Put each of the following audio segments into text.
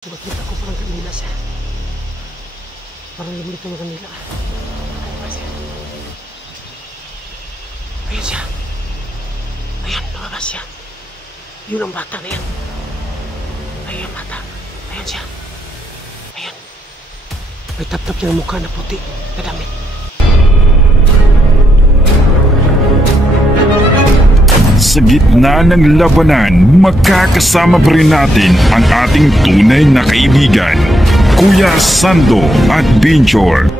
Nakita ko parang kanila siya. Parang lumito na kanila. Ayun siya. Ayan, lumabas siya. Yun ang bata na yan. Ayun ang bata. Ayun siya. Ayun. May tap-tap niya ng mukha na puti. Na damit. Sa gitna ng labanan, makakasama pa rin natin ang ating tunay na kaibigan, Kuya Sando at Binjor.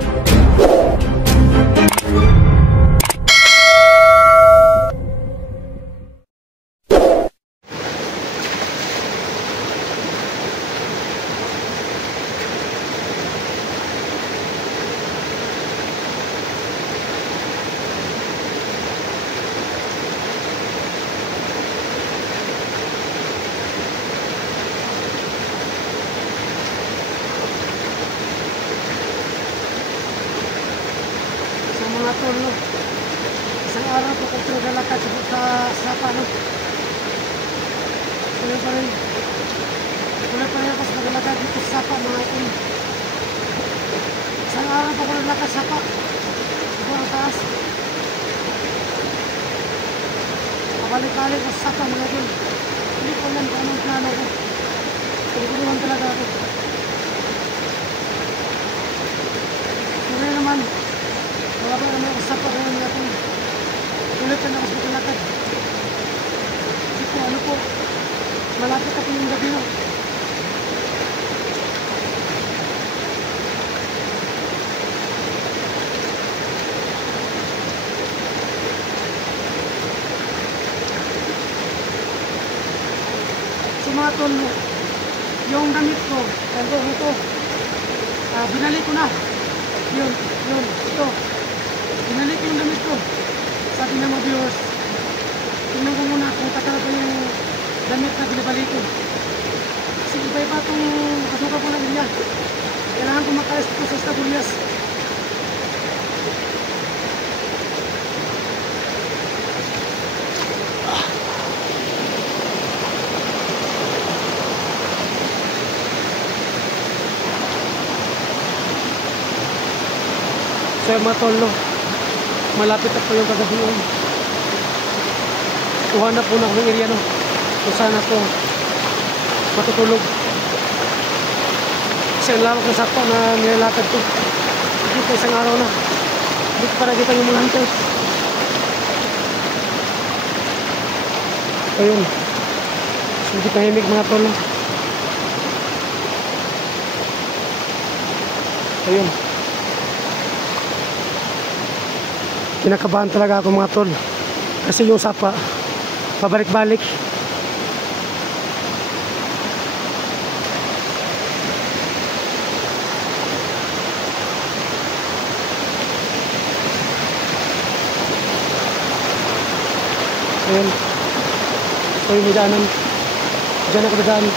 Mga tol, no? Isang araw po kung naglalakad sa sapa, no? Tuloy pa rin ako sa naglalakad dito sa sapa, mga tol. Isang araw po kung naglalakad sa sapa, siguro taas. Pabalik-balik ko sa sapa, mga tol. Hindi ko alam kung anong plano ko. Pagkuruhan talaga ako. Tuloy naman. Wala pa naman ako sapa rin natin. Ulit na ako sa makalakad. Kasi po, ano po, malapit ako yung gabi, no? So mga tol, yung damit ko, ito, binalik ko na. Yun, ito. Binalik yung damit ko. Sabi ng mga viewers, tingnan ko muna kung tatala pa yung damit na binabalik ko. Kasi iba-iba itong asuka ko ng area. Kailangan ko makalas ko sa Stabullas. So mga tol, no? Malapit na po yung kagabihan. Kuha na po na ako ng area, no? Kung saan ako matutulog. Kasi ang lawak ng sapa na nilalakad ko. Dito isang araw na. Dito para dito yung mga hunters. Ayun. So hindi tahimik mga tol, no? Ayun. Kinakabahan talaga ako mga tol. Kasi yung sapa, pabalik-balik. Ayan. So yung daanan. Diyan ako dadaan.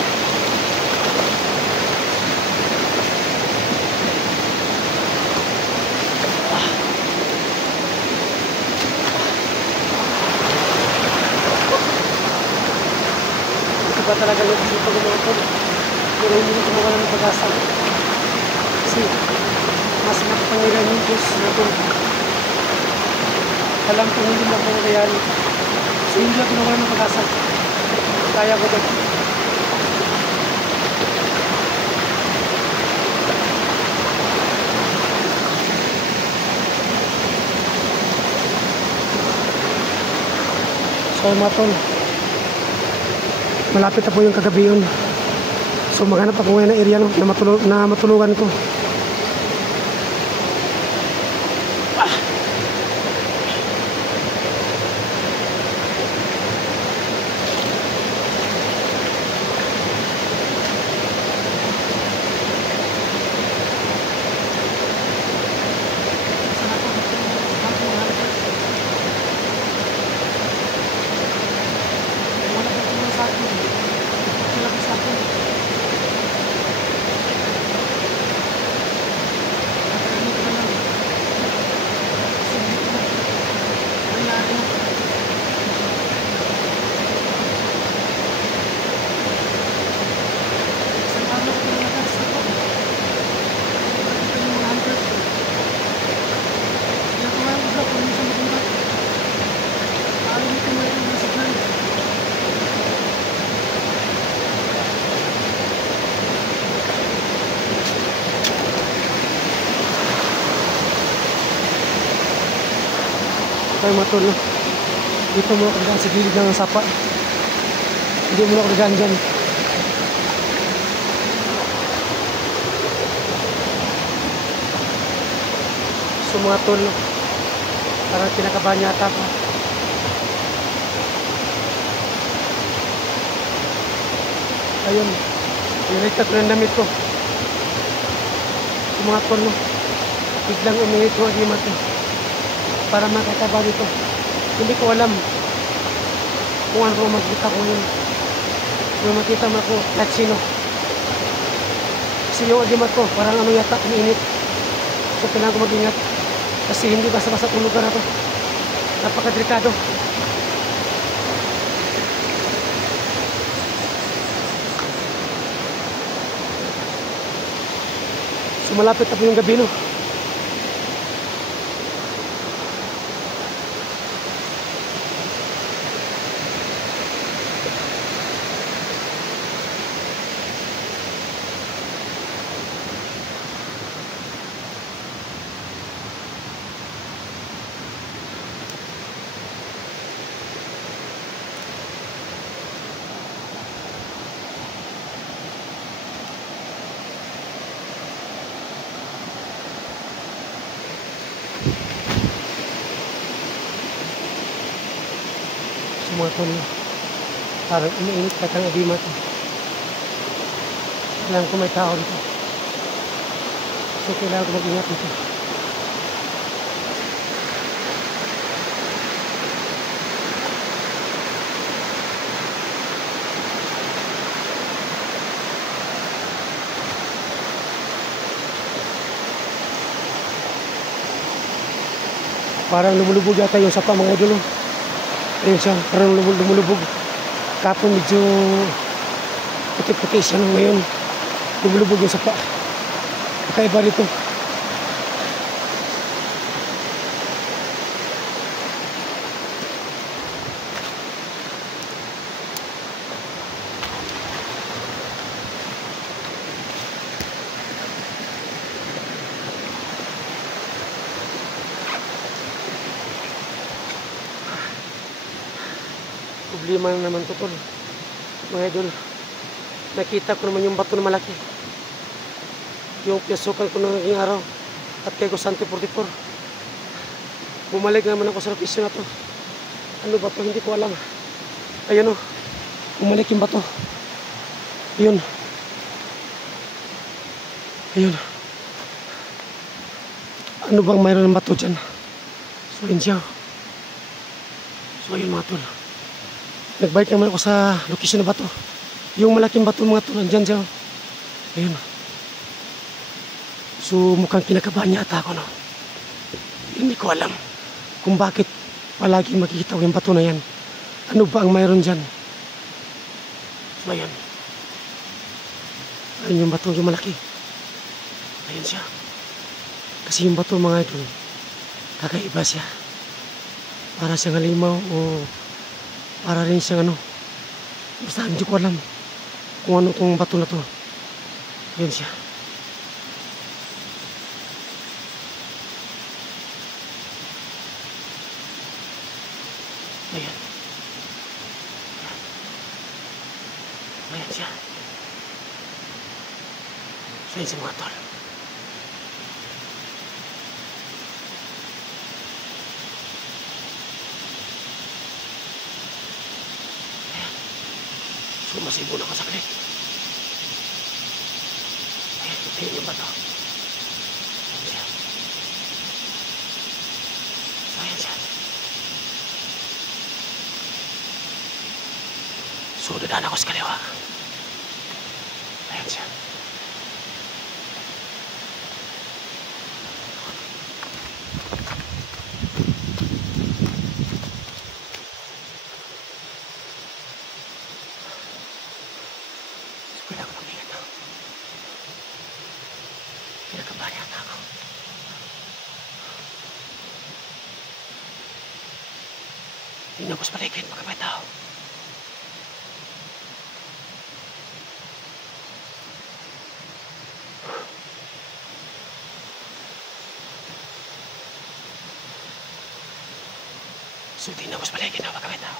Ba talaga lang dito gumapon, pero hindi ko mawala ng pag-asa kasi mas makapangyarihan yung Diyos natin. Alam ko hindi lang ako kayari, so hindi ako mawala ng pag-asa. Kaya ko din. So mga tol, malapit na po yung kagabi yun. So maghanap ako ngayon ng area, no, na matulugan ko. tayo mga tol, no? Dito muna ako dyan sa gilid ng sapa. Hindi muna ako dyan. So mga tol, no? Parang kinakabahan yata ako. Ayun, niligtad ko ng damit ko. So mga tol, no? Biglang umihit ko ang imat ko para makataba dito. Hindi ko alam kung ano makita ko ngayon. Kung makita mo ako kahit sino. Kasi yung agimat ko parang ano yata umiinit. So kailangan ko mag-ingat. Kasi hindi basta-basta itong lugar na to. Napakadelikado. So malapit na po yung gabi, no? Mga tol, parang umiinit ka kang agimat. Kailangan ko may tao dito. So kailangan ko mag-ingat dito. Parang lumulubog yata yung sapa mga idol. Ayun siya, parang lumulubog. Kapon medyo puti-puti siya ngayon. Lumulubog yung sapa. Kakaiba dito. Problema na naman to, tol. Mga idol, nakita ko naman yung bato na malaki. Yung piyasukan ko ng naging araw at kay Gusante 44. Bumalik naman ako sa pisyo na to. Ano ba to? Hindi ko alam. Ayun, o. Bumalik yung bato. Ayun. Ayun. Ano bang mayroon ng bato dyan? So, yun siya. So, ayun mga tol. Nagbalik naman ako sa location na bato. Yung malaking bato mga tol, andyan siya. Ayun. So mukhang kinakabahan niya ata ako, no? Hindi ko alam kung bakit palagi makikita ko yung bato na yan. Ano ba ang mayroon dyan? So ayun. Ayun yung bato, yung malaki. Ayun siya. Kasi yung bato mga idol, kakaiba siya. Para siyang halimaw o para rin siyang ano. Basta hindi ko alam kung ano itong bato na to. Ayun siya. Ayan. Ayan siya. So yun si mga tol. Sumasibol ako sa klit. Ayan yung bato. Ayan siya. Ayan siya. So, dadaan ako sa kaliwa. Ayan siya. Kailangan ko mag-ingat na. Kinakabahan yata ako. Tingnan ko sa paligid, baka may tao. So, tinapos pala yung ginawa kami tao.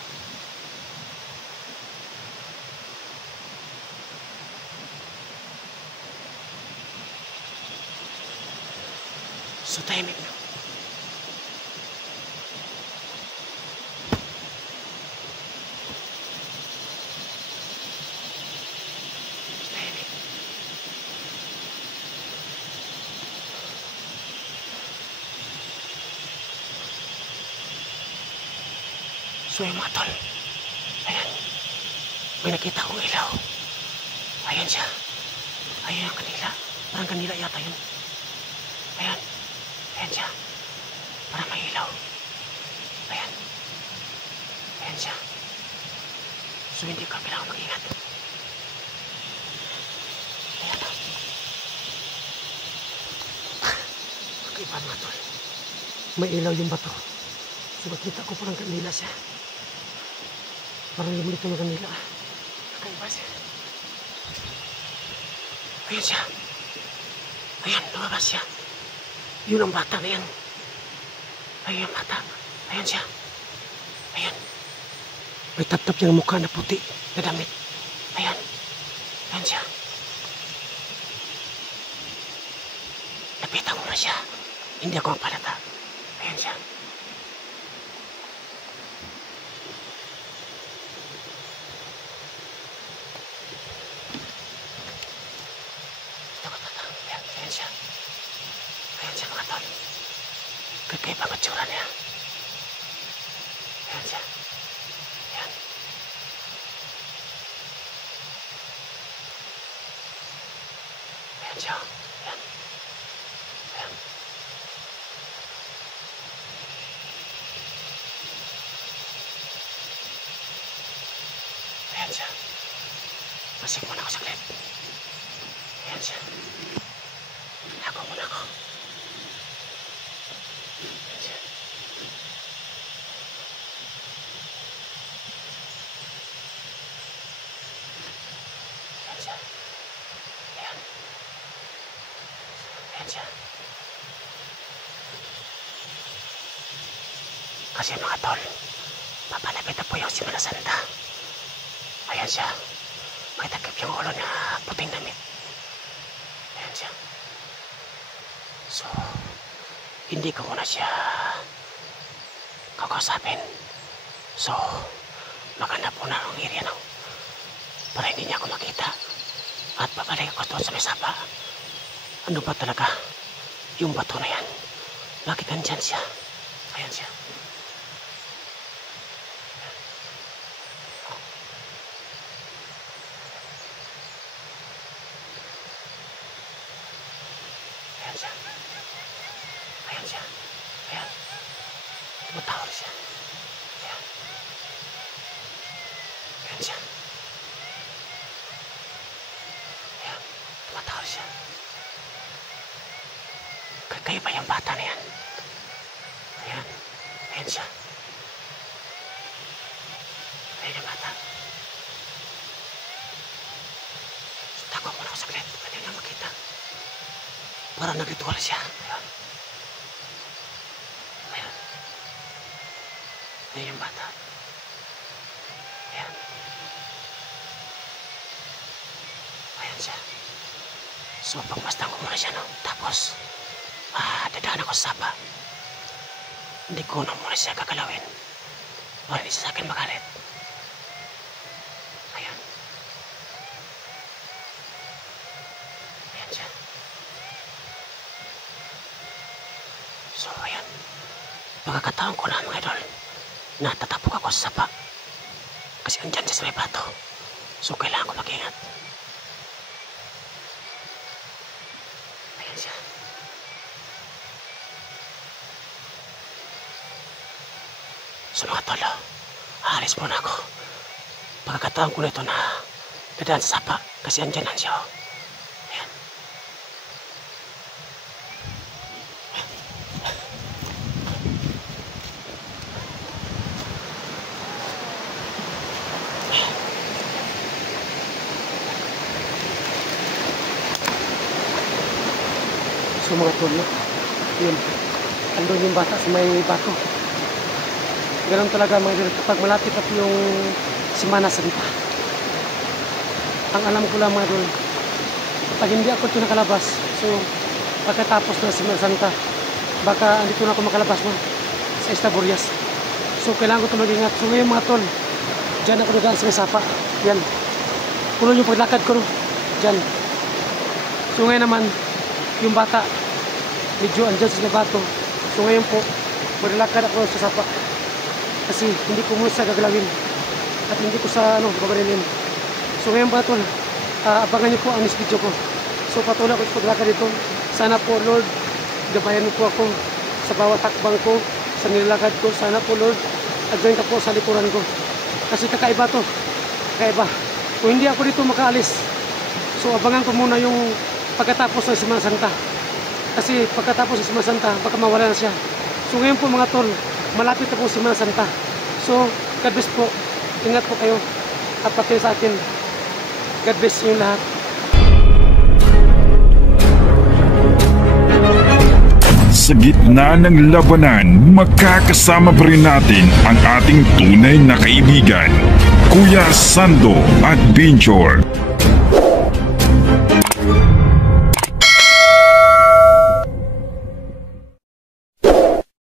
So, tahimik na. Tahimik. So, yung mga tol. Ayan. May nakita akong ilaw. Ayan siya. Ayan ang kanila. Parang kanila yata yun. Ayan. Ayan siya. Parang may ilaw. Ayan. Ayan siya. So, hindi ka kailangan mag-ingat. Ayan o. Kakaiba mga tol. May ilaw yung bato. So, makita ko parang kanila siya. Parang lumulito yung kanila. Kakaiba siya. Ayan siya. Ayan, lumabas siya. Yun ang bata na yan. Ayan ang bata. Ayan siya. Ayan. May tap-tap yung mukha na puti na damit. Ayan. Ayan siya. Napitan ko na siya. Hindi ako ang palata. Ayan siya. Ayan siya. Ayan siya mga tol. Kakaiba ang tsura niya. Ayan siya. Ayan. Ayan siya. Ayan. Ayan. Ayan siya. Masik muna ako saglit. Ayan siya. Ako muna ako. Ayan siya. Ayan siya. Ayan. Ayan siya. Kasi mga tol, papalapit na po yung Simana Santa. Ayan siya. May takip yung ulo na puting damit. Ayan siya. So, hindi ko muna siya kakausapin. So, maghanap muna ng area no? Para hindi niya ako makita. At babalik ako doon sa may sapa. Ano ba talaga yung bato na yan? Bakit nandyan siya? Ayan siya. Ayan siya. Ayan siya. Ayan. Tumatawag siya. Ayan. Ayan siya. Ayan. Tumatawag siya. Kayo ba yung bata na yan? Ayan. Ayan siya. Ayan yung bata. So, tago mo na ako saglit. Pwede na makita. Parang nag-ritual siya. Ayan. Ayan. Ayan yung bata. Ayan. Ayan siya. So, pagmasdan ko muna siya, no? Tapos, dadaan ako sa sapa. Hindi ko na muna siya gagalawin. Para hindi siya sa akin magalit. Ayan. Ayan siya. So, ayan. Pagkakataon ko na, mga idol, natatapok ako sa sapa. Kasi andyan siya sa may bato. So, kailangan ko mag-ingat. Ayan siya. So, mga tolo, aalis muna ako. Pagkakataon ko na ito na dadaan sa sapa. Kasi andyan lang siya. Ayan. So mga tolo, yun. Andun yung bata sa may bato. Ganun talaga mga idol, kapag malapit na po yung Semana Santa. Ang alam ko lang mga idol, kapag hindi ako ito nakalabas, so pagkatapos ng Semana Santa, baka andito na ako makalabas mo sa Estaburias. So kailangan ko ito mag-ingat. So ngayon mga tol, dyan ako nagaan sa may sapa. Yan. Puno yung paglakad ko. Dyan. So ngayon naman, yung bata, medyo andyan sa bato. So ngayon po, maglalakad ako sa sapa. Kasi hindi ko muna sa gagalawin. At hindi ko sa babarilin. So ngayon mga tol, abangan niyo po ang next video ko. So patuloy ako sa paglakad dito. Sana po Lord, gabayan mo po ako sa bawat takbang ko, sa nilalakad ko. Sana po Lord, agawin ka po sa likuran ko. Kasi kakaiba to. Kakaiba. Kung hindi ako dito makaalis, so abangan ko muna yung pagkatapos ng Semana Santa. Kasi pagkatapos ng Semana Santa, baka mawala na siya. So ngayon po mga tol, malapit na po Semana Santa. So, God bless po. Ingat po kayo. At pati sa akin, God bless yung lahat. Sa gitna ng labanan, makakasama pa rin natin ang ating tunay na kaibigan, Kuya Sando at Binjor.